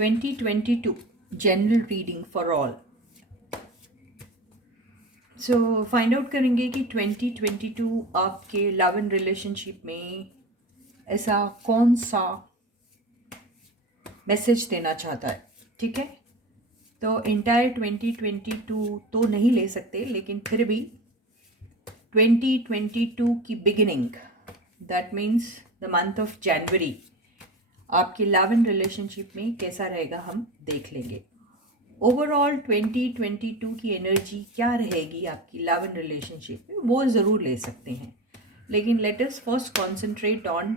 2022 general reading for all. So find out करेंगे कि 2022 आपके लव एंड रिलेशनशिप में ऐसा कौन सा मैसेज देना चाहता है। ठीक है, तो इंटायर 2022 तो नहीं ले सकते, लेकिन फिर भी 2022 की beginning, that means the month of January, आपकी लव एंड रिलेशनशिप में कैसा रहेगा हम देख लेंगे। ओवरऑल 2022 की एनर्जी क्या रहेगी आपकी लव एंड रिलेशनशिप में, वो ज़रूर ले सकते हैं, लेकिन let us first concentrate on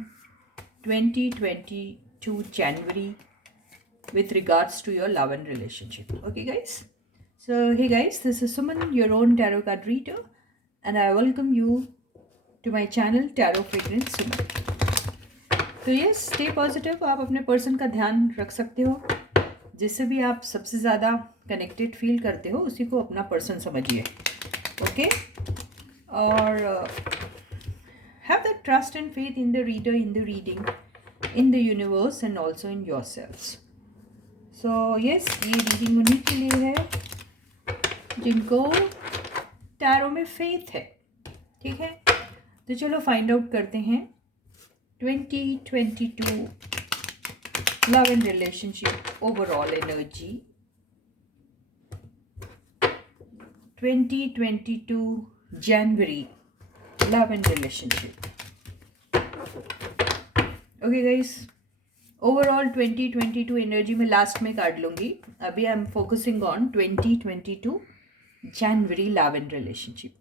2022 January with regards to your love and relationship. Okay, guys? So, hey guys, this is Suman, your own tarot card reader, and I welcome you to my channel Tarot Fragrance Suman. तो yes, stay positive. आप अपने person का ध्यान रख सकते हो, जिससे भी आप सबसे ज़्यादा कनेक्टेड फील करते हो उसी को अपना पर्सन समझिए। ओके, और have that trust and faith in the reader, in the reading, in the universe, and also in yourselves. So yes, ये रीडिंग उन्हीं के लिए है जिनको टैरो में फेथ है। ठीक है, तो चलो फाइंड आउट करते हैं 2022 love and relationship overall energy, 2022 January love and relationship. Okay guys, overall 2022 energy में लास्ट में काट लूँगी। अभी I am focusing on 2022 January love and relationship.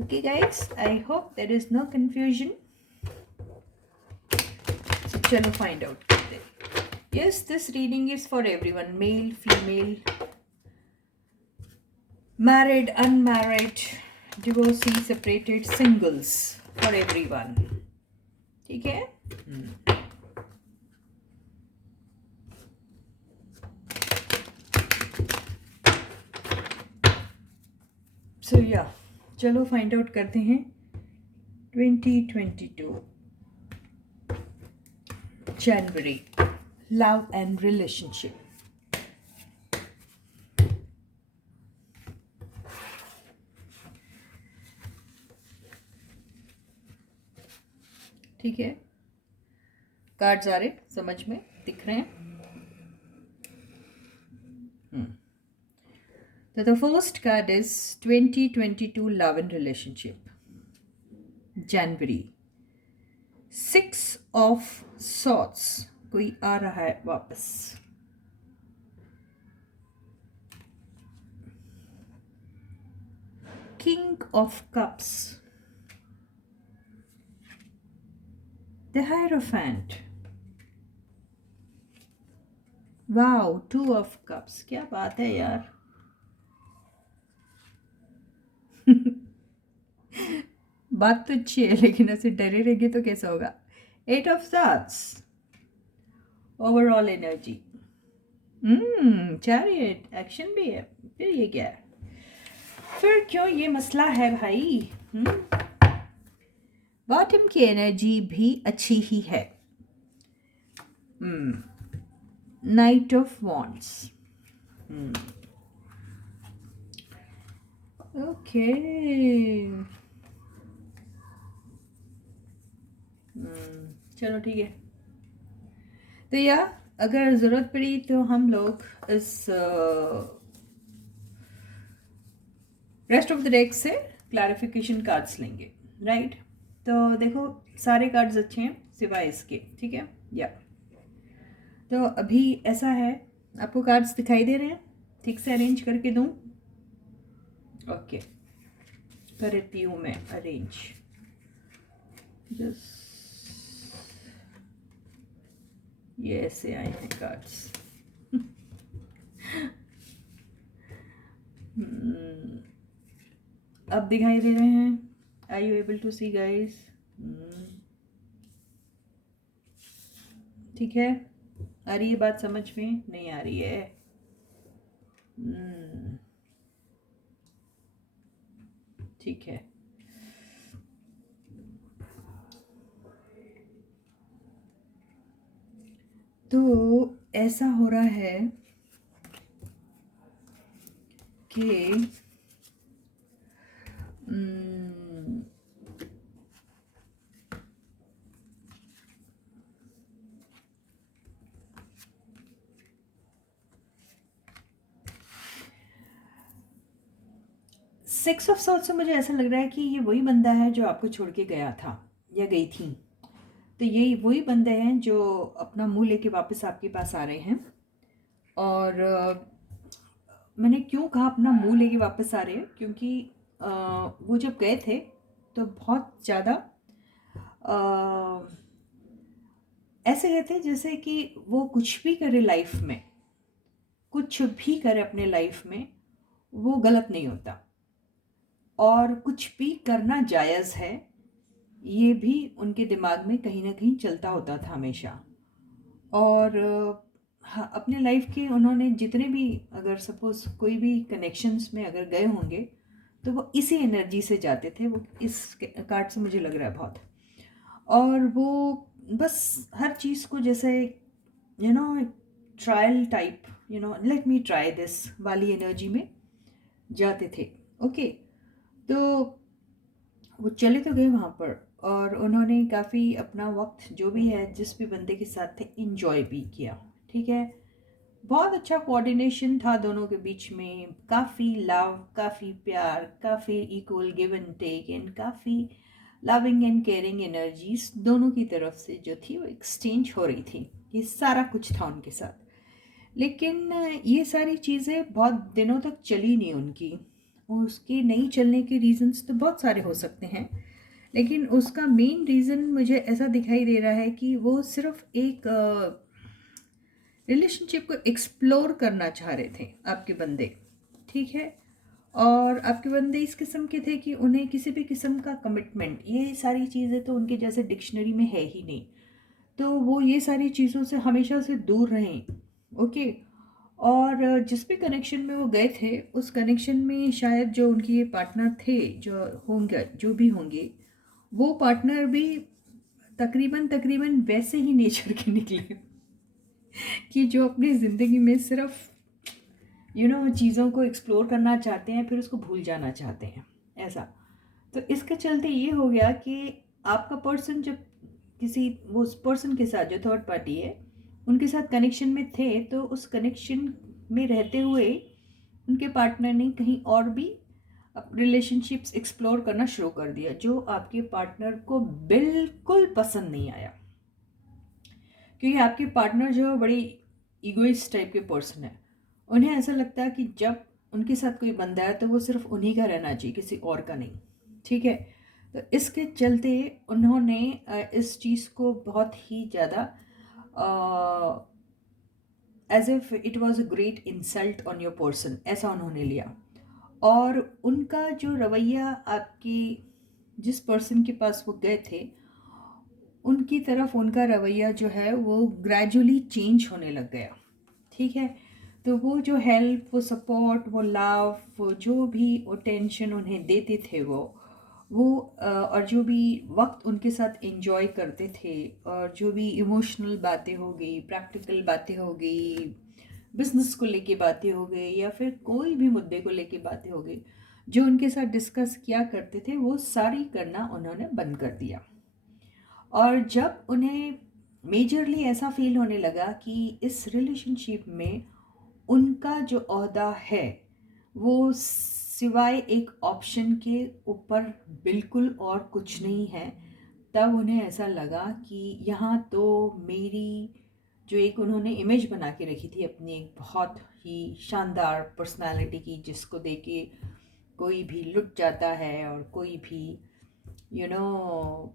Okay guys, I hope there is no confusion. चलो find out करते हैं। Yes, this reading is for everyone, male female, married unmarried, divorcee separated, singles, for everyone. ठीक है, सो या चलो find out करते हैं 2022 January love and relationship. ठीक है, कार्ड्स आ रहे, समझ में दिख रहे हैं। So the first card is 2022 love and relationship, January, 6 of Swords, कोई आ रहा है वापस। King of Cups, the Hierophant, wow, 2 of Cups, क्या बात है यार। बात तो अच्छी है, लेकिन ऐसे डरे रहेंगे तो कैसा होगा। 8 of Swords, overall energy, chariot, action भी है। फिर ये क्या है, फिर क्यों ये मसला है भाई। बॉटम की एनर्जी भी अच्छी ही है। नाइट ऑफ वॉन्ड्स, ओके, चलो ठीक है। तो या अगर ज़रूरत पड़ी तो हम लोग इस रेस्ट ऑफ द डेक से क्लैरिफिकेशन कार्ड्स लेंगे, राइट। तो देखो, सारे कार्ड्स अच्छे हैं सिवाय इसके। ठीक है, या तो अभी ऐसा है, आपको कार्ड्स दिखाई दे रहे हैं, ठीक से अरेंज करके दूँ। ओके, करती हूँ मैं अरेंज। जस्ट ये ऐसे आए हैं कार्ड्स। अब दिखाई दे रहे हैं, are you able to see guys? ठीक है, आ रही है बात समझ में? नहीं आ रही है? ठीक है, तो ऐसा हो रहा है कि 6 ऑफ सॉर्ट्स से मुझे ऐसा लग रहा है कि ये वही बंदा है जो आपको छोड़ के गया था या गई थी। तो ये वही बंदे हैं जो अपना मुंह लेके वापस आपके पास आ रहे हैं। और मैंने क्यों कहा अपना मुंह लेके वापस आ रहे हैं, क्योंकि वो जब गए थे तो बहुत ज़्यादा ऐसे गए थे जैसे कि वो कुछ भी करे लाइफ में, कुछ भी करे अपने लाइफ में, वो गलत नहीं होता और कुछ भी करना जायज़ है, ये भी उनके दिमाग में कहीं ना कहीं चलता होता था हमेशा। और हाँ, अपने लाइफ के उन्होंने जितने भी, अगर सपोज़ कोई भी कनेक्शंस में अगर गए होंगे तो वो इसी एनर्जी से जाते थे। वो इस कार्ड से मुझे लग रहा है बहुत। और वो बस हर चीज़ को जैसे trial type, let me try this वाली एनर्जी में जाते थे। ओके, तो वो चले तो गए वहाँ पर और उन्होंने काफ़ी अपना वक्त जो भी है जिस भी बंदे के साथ थे इंजॉय भी किया। ठीक है, बहुत अच्छा कोऑर्डिनेशन था दोनों के बीच में, काफ़ी लव, काफ़ी प्यार, काफ़ी equal give and take and काफ़ी लविंग एंड केयरिंग एनर्जीज दोनों की तरफ से जो थी वो एक्सचेंज हो रही थी। ये सारा कुछ था उनके साथ। लेकिन ये सारी चीज़ें बहुत दिनों तक चली नहीं उनकी। और उसके नहीं चलने के रीजंस तो बहुत सारे हो सकते हैं, लेकिन उसका मेन रीज़न मुझे ऐसा दिखाई दे रहा है कि वो सिर्फ एक रिलेशनशिप को एक्सप्लोर करना चाह रहे थे आपके बंदे। ठीक है, और आपके बंदे इस किस्म के थे कि उन्हें किसी भी किस्म का कमिटमेंट, ये सारी चीज़ें तो उनके जैसे डिक्शनरी में है ही नहीं। तो वो ये सारी चीज़ों से हमेशा से दूर रहें। ओके, और जिस भी कनेक्शन में वो गए थे उस कनेक्शन में शायद जो उनके ये पार्टनर थे, जो होंगे, जो भी होंगे, वो पार्टनर भी तकरीबन तकरीबन वैसे ही नेचर के निकले कि जो अपनी ज़िंदगी में सिर्फ चीज़ों को एक्सप्लोर करना चाहते हैं, फिर उसको भूल जाना चाहते हैं, ऐसा। तो इसके चलते ये हो गया कि आपका पर्सन जब किसी वो उस पर्सन के साथ जो थर्ड पार्टी है उनके साथ कनेक्शन में थे, तो उस कनेक्शन में रहते हुए उनके पार्टनर ने कहीं और भी रिलेशनशिप्स एक्सप्लोर करना शुरू कर दिया, जो आपके पार्टनर को बिल्कुल पसंद नहीं आया। क्योंकि आपके पार्टनर जो है बड़ी इगोइस्ट टाइप के पर्सन है। उन्हें ऐसा लगता है कि जब उनके साथ कोई बंदा है तो वो सिर्फ उन्हीं का रहना चाहिए, किसी और का नहीं। ठीक है, तो इसके चलते उन्होंने इस चीज़ को बहुत ही ज़्यादा as if it was a great insult on your person, ऐसा उन्होंने लिया। और उनका जो रवैया आपकी जिस पर्सन के पास वो गए थे उनकी तरफ, उनका रवैया जो है वो ग्रेजुअली चेंज होने लग गया। ठीक है, तो वो जो हेल्प, वो सपोर्ट, वो लव, वो जो भी अटेंशन उन्हें देते थे वो और जो भी वक्त उनके साथ एंजॉय करते थे, और जो भी इमोशनल बातें हो गई, प्रैक्टिकल बातें हो गई, बिजनेस को लेके बातें हो गई, या फिर कोई भी मुद्दे को लेके बातें हो गई, जो उनके साथ डिस्कस किया करते थे वो सारी करना उन्होंने बंद कर दिया। और जब उन्हें मेजरली ऐसा फील होने लगा कि इस रिलेशनशिप में उनका जो ओहदा है वो सिवाय एक ऑप्शन के ऊपर बिल्कुल और कुछ नहीं है, तब उन्हें ऐसा लगा कि यहाँ तो मेरी जो एक उन्होंने इमेज बना के रखी थी अपनी एक बहुत ही शानदार पर्सनालिटी की, जिसको देख के कोई भी लुट जाता है और कोई भी यू you नो know,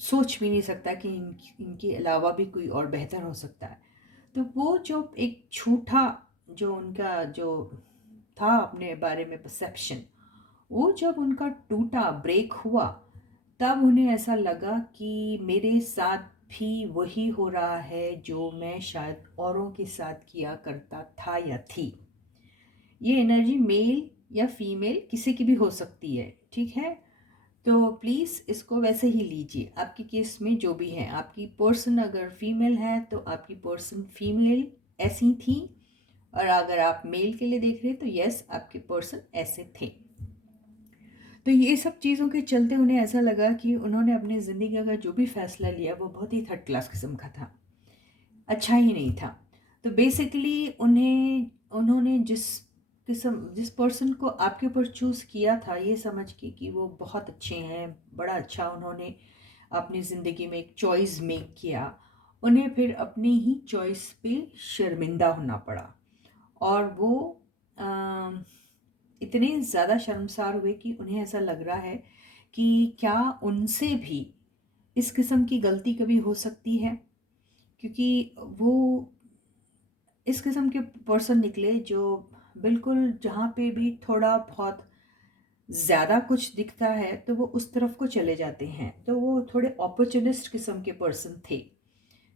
सोच भी नहीं सकता कि इनके अलावा भी कोई और बेहतर हो सकता है। तो वो जो एक झूठा जो उनका जो था अपने बारे में परसेप्शन, वो जब उनका टूटा, ब्रेक हुआ, तब उन्हें ऐसा लगा कि मेरे साथ भी वही हो रहा है जो मैं शायद औरों के साथ किया करता था या थी। ये एनर्जी मेल या फीमेल किसी की भी हो सकती है। ठीक है, तो प्लीज़ इसको वैसे ही लीजिए। आपके केस में जो भी है, आपकी पर्सन अगर फीमेल है तो आपकी पर्सन फीमेल ऐसी थी, और अगर आप मेल के लिए देख रहे हैं तो यस, आपके पर्सन ऐसे थे। तो ये सब चीज़ों के चलते उन्हें ऐसा लगा कि उन्होंने अपनी ज़िंदगी का जो भी फ़ैसला लिया वो बहुत ही थर्ड क्लास किस्म का था, अच्छा ही नहीं था। तो बेसिकली उन्होंने जिस पर्सन को आपके ऊपर चूज़ किया था, ये समझ के कि वो बहुत अच्छे हैं, बड़ा अच्छा उन्होंने अपनी ज़िंदगी में एक चॉइस मेक किया, उन्हें फिर अपनी ही चॉइस पे शर्मिंदा होना पड़ा। और वो इतने ज़्यादा शर्मसार हुए कि उन्हें ऐसा लग रहा है कि क्या उनसे भी इस किस्म की गलती कभी हो सकती है, क्योंकि वो इस किस्म के पर्सन निकले जो बिल्कुल जहाँ पे भी थोड़ा बहुत ज़्यादा कुछ दिखता है तो वो उस तरफ को चले जाते हैं। तो वो थोड़े अपॉर्चुनिस्ट किस्म के पर्सन थे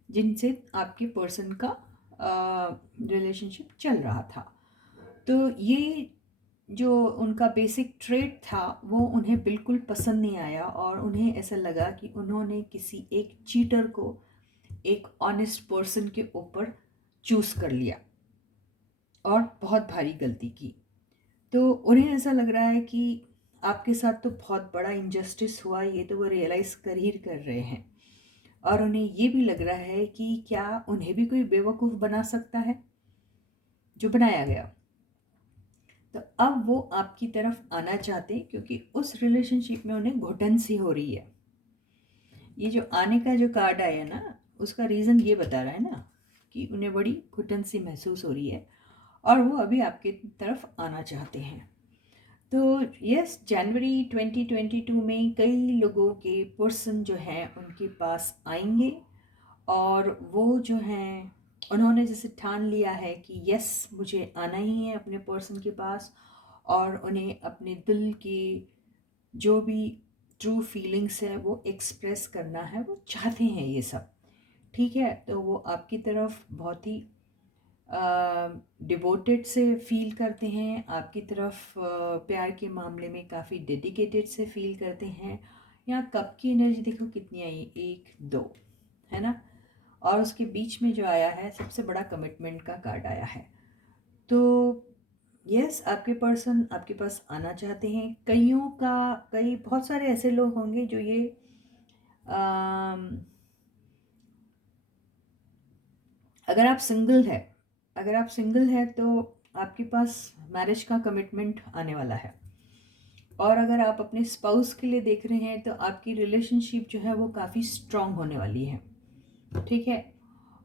जिनसे आपके पर्सन का रिलेशनशिप चल रहा था। तो ये जो उनका बेसिक ट्रेट था वो उन्हें बिल्कुल पसंद नहीं आया, और उन्हें ऐसा लगा कि उन्होंने किसी एक चीटर को एक ऑनेस्ट पर्सन के ऊपर चूज़ कर लिया और बहुत भारी गलती की। तो उन्हें ऐसा लग रहा है कि आपके साथ तो बहुत बड़ा इनजस्टिस हुआ, ये तो वो रियलाइज़ कर रहे हैं। और उन्हें ये भी लग रहा है कि क्या उन्हें भी कोई बेवकूफ़ बना सकता है जो बनाया गया। तो अब वो आपकी तरफ आना चाहते हैं, क्योंकि उस रिलेशनशिप में उन्हें घुटन सी हो रही है। ये जो आने का जो कार्ड आया ना, उसका रीज़न ये बता रहा है ना कि उन्हें बड़ी घुटन सी महसूस हो रही है और वो अभी आपके तरफ आना चाहते हैं। तो यस, जनवरी 2022 में कई लोगों के पर्सन जो हैं उनके पास आएंगे, और वो जो हैं उन्होंने जैसे ठान लिया है कि यस, मुझे आना ही है अपने पर्सन के पास, और उन्हें अपने दिल की जो भी ट्रू फीलिंग्स है वो एक्सप्रेस करना है, वो चाहते हैं ये सब। ठीक है, तो वो आपकी तरफ बहुत ही डिवोटेड से फील करते हैं, आपकी तरफ प्यार के मामले में काफ़ी डेडिकेटेड से फील करते हैं। यहाँ कप की एनर्जी देखो कितनी आई, 1 2, है ना। और उसके बीच में जो आया है सबसे बड़ा कमिटमेंट का कार्ड आया है। तो यस, आपके पर्सन आपके पास आना चाहते हैं। कई बहुत सारे ऐसे लोग होंगे जो ये अगर आप सिंगल है तो आपके पास मैरिज का कमिटमेंट आने वाला है। और अगर आप अपने स्पाउस के लिए देख रहे हैं तो आपकी रिलेशनशिप जो है वो काफ़ी स्ट्रांग होने वाली है। ठीक है,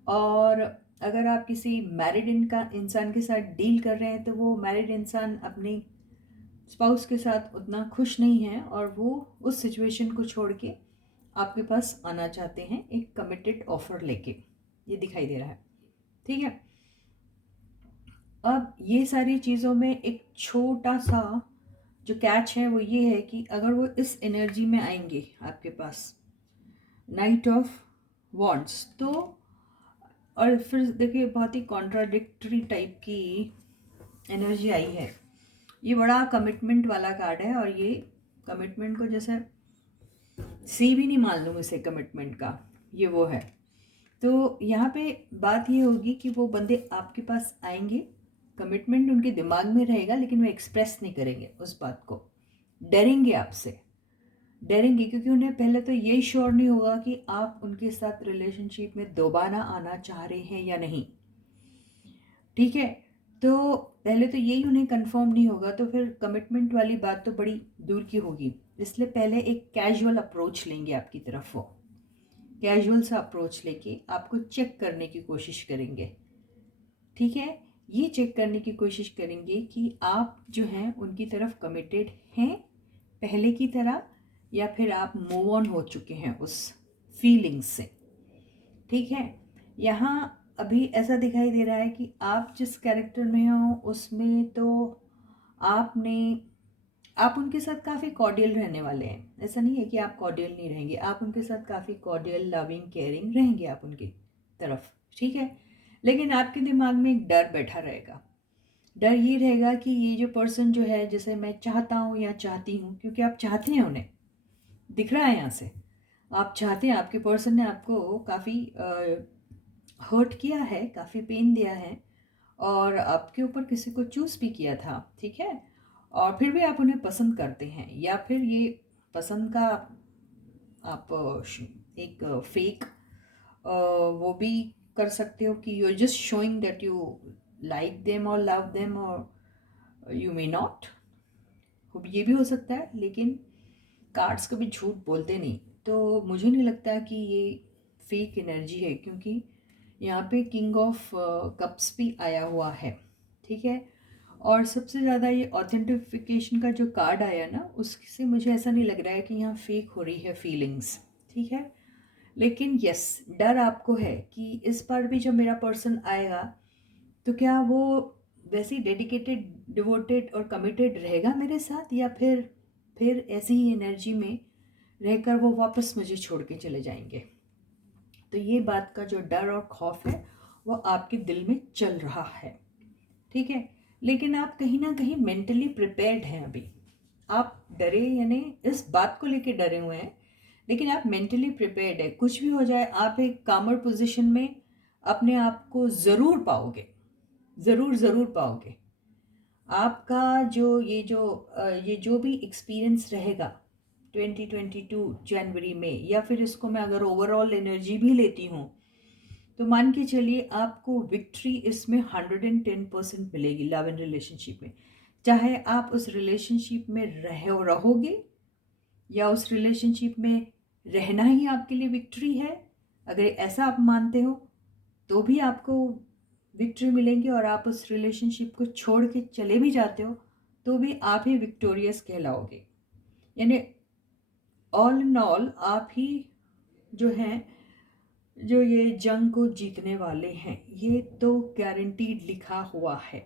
और अगर आप किसी मैरिड इंसान के साथ डील कर रहे हैं तो वो मैरिड इंसान अपने स्पाउस के साथ उतना खुश नहीं है, और वो उस सिचुएशन को छोड़ के आपके पास आना चाहते हैं एक कमिटेड ऑफर लेके, ये दिखाई दे रहा है। ठीक है, अब ये सारी चीज़ों में एक छोटा सा जो कैच है वो ये है कि अगर वो इस एनर्जी में आएंगे आपके पास, नाइट ऑफ वॉन्ड्स, तो और फिर देखिए बहुत ही कॉन्ट्राडिक्टरी टाइप की एनर्जी आई है। ये बड़ा कमिटमेंट वाला कार्ड है, और ये कमिटमेंट को जैसे सी भी नहीं मान लूँ इसे कमिटमेंट का, ये वो है। तो यहाँ पे बात ये होगी कि वो बंदे आपके पास आएंगे, कमिटमेंट उनके दिमाग में रहेगा लेकिन वो एक्सप्रेस नहीं करेंगे उस बात को, डरेंगे आपसे, डरेंगे क्योंकि उन्हें पहले तो यही श्योर नहीं होगा कि आप उनके साथ रिलेशनशिप में दोबारा आना चाह रहे हैं या नहीं। ठीक है, तो पहले तो यही उन्हें कंफर्म नहीं होगा, तो फिर कमिटमेंट वाली बात तो बड़ी दूर की होगी। इसलिए पहले एक कैजुअल अप्रोच लेंगे आपकी तरफ, वो कैजुअल सा अप्रोच लेके आपको चेक करने की कोशिश करेंगे। ठीक है, ये चेक करने की कोशिश करेंगे कि आप जो हैं उनकी तरफ कमिटेड हैं पहले की तरह, या फिर आप मूव ऑन हो चुके हैं उस फीलिंग्स से। ठीक है, यहाँ अभी ऐसा दिखाई दे रहा है कि आप जिस कैरेक्टर में हो उसमें तो आपने आप उनके साथ काफ़ी कॉर्डियल रहने वाले हैं। ऐसा नहीं है कि आप कॉर्डियल नहीं रहेंगे, आप उनके साथ काफ़ी कॉर्डियल, लविंग, केयरिंग रहेंगे आप उनकी तरफ। ठीक है, लेकिन आपके दिमाग में एक डर बैठा रहेगा। डर ये रहेगा कि ये जो पर्सन जो है जिसे मैं चाहता हूँ या चाहती हूँ, क्योंकि आप चाहते हैं उन्हें, दिख रहा है यहाँ से। आप चाहते हैं, आपके पर्सन ने आपको काफ़ी हर्ट किया है, काफ़ी पेन दिया है, और आपके ऊपर किसी को चूज़ भी किया था, ठीक है, और फिर भी आप उन्हें पसंद करते हैं। या फिर ये पसंद का आप एक फेक वो भी कर सकते हो कि you are just showing that you like them और लव देम, और यू मे नॉट, ये भी हो सकता है। लेकिन कार्ड्स कभी झूठ बोलते नहीं, तो मुझे नहीं लगता कि ये फेक एनर्जी है, क्योंकि यहाँ पे किंग ऑफ कप्स भी आया हुआ है, ठीक है। और सबसे ज़्यादा ये ऑथेंटिफिकेशन का जो कार्ड आया ना, उससे मुझे ऐसा नहीं लग रहा है कि यहाँ फेक हो रही है फीलिंग्स, ठीक है। लेकिन यस, डर आपको है कि इस बार भी जब मेरा पर्सन आएगा तो क्या वो वैसे ही डेडिकेटेड, डिवोटेड और कमिटेड रहेगा मेरे साथ, या फिर ऐसी ही एनर्जी में रहकर वो वापस मुझे छोड़ के चले जाएंगे। तो ये बात का जो डर और खौफ है वो आपके दिल में चल रहा है, ठीक है। लेकिन आप कहीं ना कहीं मेंटली प्रिपेयर्ड हैं अभी। आप डरे, यानी इस बात को लेके डरे हुए हैं, लेकिन आप मेंटली प्रिपेयर्ड है। कुछ भी हो जाए, आप एक कामर पोजीशन में अपने आप को ज़रूर पाओगे, ज़रूर ज़रूर पाओगे। आपका ये जो भी एक्सपीरियंस रहेगा 2022 जनवरी में, या फिर इसको मैं अगर ओवरऑल एनर्जी भी लेती हूँ, तो मान के चलिए आपको विक्ट्री इसमें 110% मिलेगी लव एंड रिलेशनशिप में। चाहे आप उस रिलेशनशिप में रहोगे या उस रिलेशनशिप में रहना ही आपके लिए विक्ट्री है, अगर ऐसा आप मानते हो तो भी आपको विक्ट्री मिलेंगी, और आप उस रिलेशनशिप को छोड़ के चले भी जाते हो तो भी आप ही विक्टोरियस कहलाओगे। यानी ऑल इन ऑल आप ही जो हैं, जो ये जंग को जीतने वाले हैं, ये तो गारंटीड लिखा हुआ है।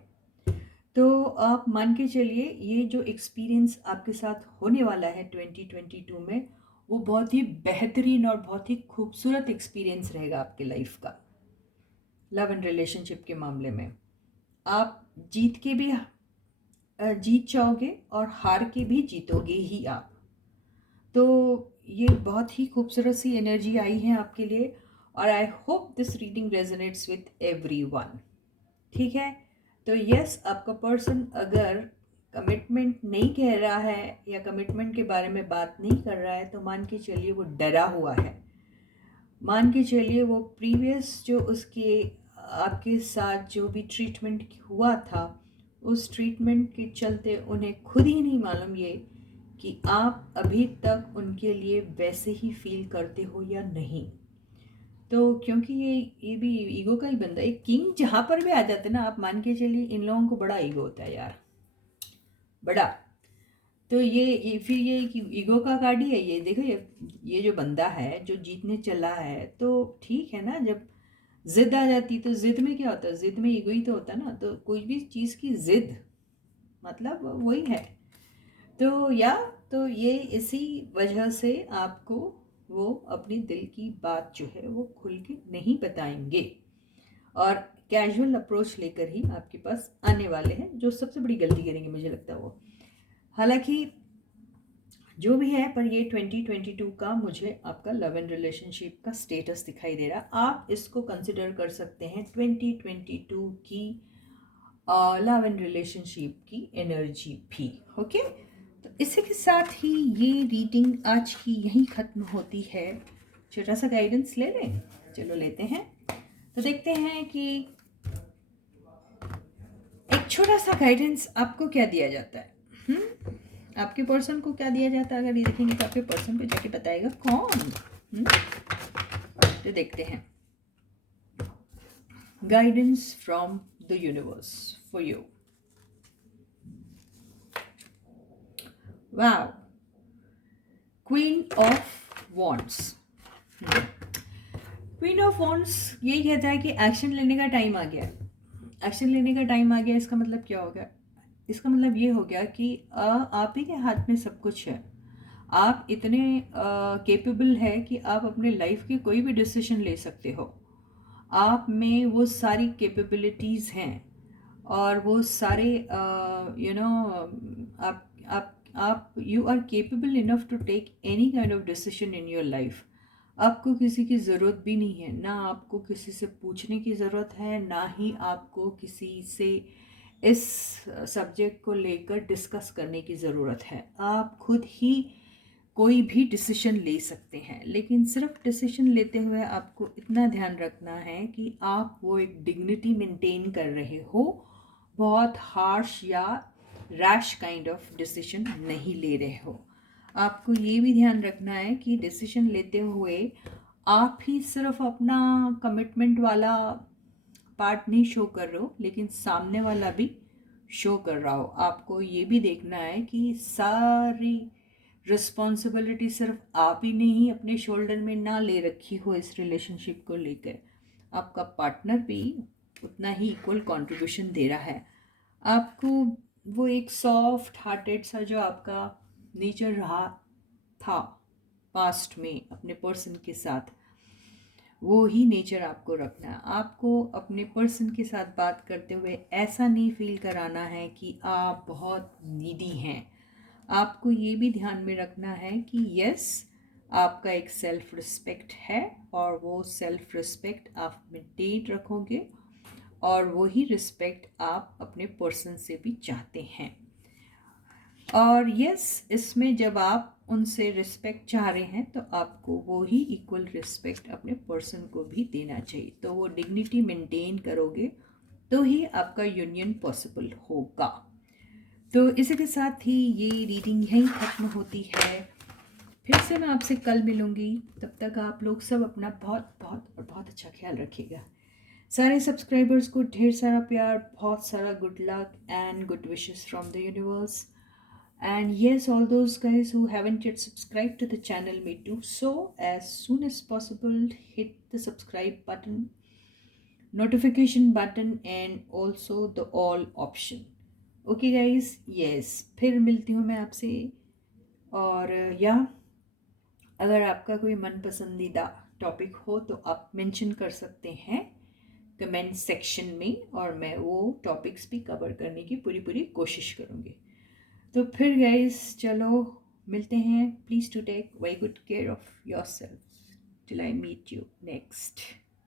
तो आप मान के चलिए ये जो एक्सपीरियंस आपके साथ होने वाला है 2022 में, वो बहुत ही बेहतरीन और बहुत ही खूबसूरत एक्सपीरियंस रहेगा आपके लाइफ का। लव एंड रिलेशनशिप के मामले में आप जीत के भी जीत जाओगे और हार के भी जीतोगे ही आप। तो ये बहुत ही खूबसूरत सी एनर्जी आई है आपके लिए, और I hope this reading resonates with everyone, ठीक है। तो यस, आपका पर्सन अगर कमिटमेंट नहीं कह रहा है या कमिटमेंट के बारे में बात नहीं कर रहा है, तो मान के चलिए वो डरा हुआ है। मान के चलिए वो प्रीवियस जो उसके आपके साथ जो भी ट्रीटमेंट हुआ था, उस ट्रीटमेंट के चलते उन्हें खुद ही नहीं मालूम ये कि आप अभी तक उनके लिए वैसे ही फील करते हो या नहीं। तो क्योंकि ये भी ईगो का ही बंदा है, किंग जहाँ पर भी आ जाते हैं ना, आप मान के चलिए इन लोगों को बड़ा ईगो होता है यार, बड़ा। तो ये फिर ये ईगो का कार्ड ही है ये। देखो ये जो बंदा है जो जीतने चला है, तो ठीक है ना, जब जिद आ जाती तो जिद में क्या होता है, जिद में ईगो ही तो होता है ना। तो कोई भी चीज़ की जिद मतलब वही है। तो तो ये इसी वजह से आपको वो अपनी दिल की बात जो है वो खुल के नहीं बताएंगे, और कैजुअल अप्रोच लेकर ही आपके पास आने वाले हैं, जो सबसे बड़ी गलती करेंगे मुझे लगता है वो। हालांकि जो भी है, पर ये 2022 का मुझे आपका लव एंड रिलेशनशिप का स्टेटस दिखाई दे रहा। आप इसको कंसिडर कर सकते हैं 2022 की लव एंड रिलेशनशिप की एनर्जी भी। ओके, तो इसी के साथ ही ये रीडिंग आज की यहीं ख़त्म होती है। छोटा सा गाइडेंस ले लें, चलो लेते हैं। तो देखते हैं कि एक छोटा सा गाइडेंस आपको क्या दिया जाता है। आपके पर्सन को क्या दिया जाता है, अगर ये देखेंगे तो आपके पर्सन को जाके बताएगा कौन। तो देखते हैं, guidance from the universe for you. Wow, queen of wands. Queen of wands यही कहता है कि एक्शन लेने का टाइम आ गया। एक्शन लेने का टाइम आ गया, इसका मतलब क्या हो गया? इसका मतलब ये हो गया कि आप ही के हाथ में सब कुछ है। आप इतने केपेबल है कि आप अपने लाइफ की कोई भी डिसीजन ले सकते हो। आप में वो सारी कैपेबिलिटीज़ हैं, और वो सारे आप आप you are capable enough to take any kind of decision in your life. आपको किसी की ज़रूरत भी नहीं है, ना आपको किसी से पूछने की ज़रूरत है, ना ही आपको किसी से इस सब्जेक्ट को लेकर डिस्कस करने की ज़रूरत है। आप खुद ही कोई भी डिसीजन ले सकते हैं, लेकिन सिर्फ डिसीजन लेते हुए आपको इतना ध्यान रखना है कि आप वो एक डिग्निटी मेंटेन कर रहे हो, बहुत हार्श या रैश काइंड ऑफ डिसीजन नहीं ले रहे हो। आपको ये भी ध्यान रखना है कि डिसीजन लेते हुए आप ही सिर्फ अपना कमिटमेंट वाला पार्ट नहीं शो कर रहे हो, लेकिन सामने वाला भी शो कर रहा हो। आपको ये भी देखना है कि सारी रिस्पॉन्सिबिलिटी सिर्फ आप ही नहीं अपने शोल्डर में ना ले रखी हो इस रिलेशनशिप को लेकर, आपका पार्टनर भी उतना ही इक्वल कंट्रीब्यूशन दे रहा है। आपको वो एक सॉफ्ट हार्टेड सा जो आपका नेचर रहा था पास्ट में अपने पर्सन के साथ, वो ही नेचर आपको रखना है। आपको अपने पर्सन के साथ बात करते हुए ऐसा नहीं फील कराना है कि आप बहुत नीडी हैं। आपको ये भी ध्यान में रखना है कि यस, आपका एक सेल्फ रिस्पेक्ट है और वो सेल्फ रिस्पेक्ट आप मेंटेन रखोगे, और वही रिस्पेक्ट आप अपने पर्सन से भी चाहते हैं। और यस, इसमें जब आप उनसे रिस्पेक्ट चाह रहे हैं तो आपको वो ही इक्वल रिस्पेक्ट अपने पर्सन को भी देना चाहिए। तो वो डिग्निटी मेंटेन करोगे तो ही आपका यूनियन पॉसिबल होगा। तो इसी के साथ ही ये रीडिंग यहीं ख़त्म होती है। फिर से मैं आपसे कल मिलूँगी। तब तक आप लोग सब अपना बहुत बहुत और बहुत अच्छा ख्याल रखिएगा। सारे सब्सक्राइबर्स को ढेर सारा प्यार, बहुत सारा good luck and good wishes from the universe. And yes, all those guys who haven't yet subscribed to the channel may do so as soon as possible. Hit the subscribe button, notification button, and also the all option. Okay guys, yes, फिर मिलती हूँ मैं आपसे। और या अगर आपका कोई मन पसंदीदा टॉपिक हो तो आप मेंशन कर सकते हैं कमेंट सेक्शन में, और मैं वो टॉपिक्स भी कवर करने की पूरी पूरी कोशिश करूँगी। तो फिर गाइस चलो मिलते हैं। Please to take very good care of your self till I meet you next.